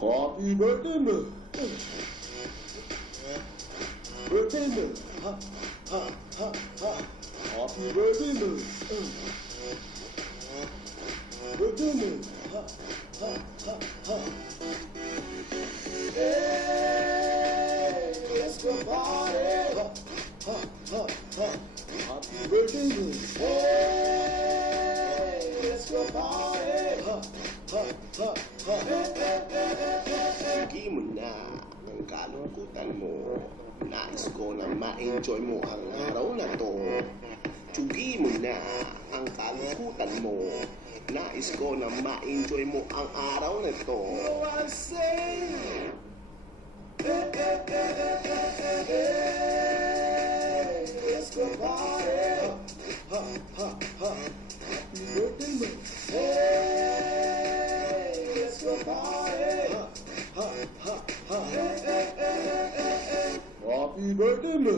Happy birthday mo. Birthday mo. Ha, ha, ha, ha. Happy birthday mo. Birthday mo. Ha, ha, ha, ha. Hey, let's go party. Ha, ha, ha, ha. Happy birthday mo. Hey, let's go party. Ha, ha, ha, ha. Sige mo na ang kalungkutan mo. Nais ko na ma-enjoy mo ang araw na to. Tsugi mo na ang kalungkutan mo. Nais ko na ma-enjoy mo ang araw na to. I say, let's go party. Ha, ha, ha. Happy birthday mo. Hey, let's go party. Ha, ha, ha, ha. Happy birthday mo.